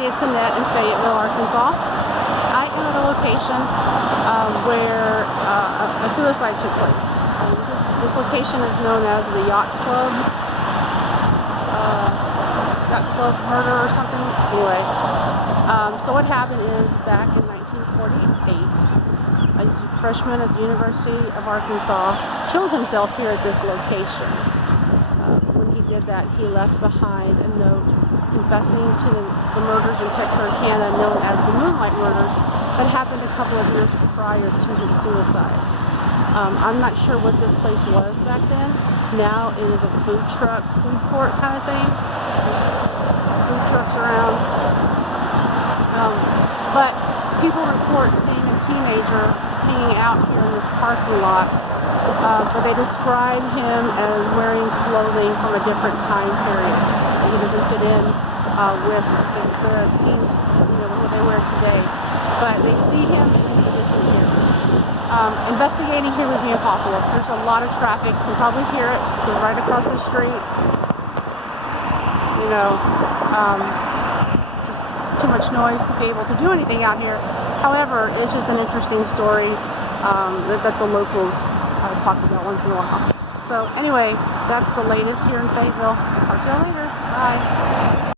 everybody, it's Annette in Fayetteville, Arkansas. I am at a location where a suicide took place. This location is known as the Yacht Club. Yacht Club murder or something. Anyway, so what happened is back in 1948, a freshman at the University of Arkansas killed himself here at this location. When he did that, he left behind a note confessing to the murders in Texarkana known as the Moonlight Murders that happened a couple of years prior to his suicide. I'm not sure what this place was back then. Now it is a food court kind of thing. There's food trucks around. But people report seeing a teenager hanging out here in this parking lot. But they describe him as wearing clothing from a different time period. He doesn't fit in with the teens, what they wear today. But they see him and he disappears. Investigating here would be impossible. There's a lot of traffic. You can probably hear it. It's right across the street. Just too much noise to be able to do anything out here. However, it's just an interesting story that the locals talk about once in a while. So anyway, that's the latest here in Fayetteville. Talk to you later. Bye.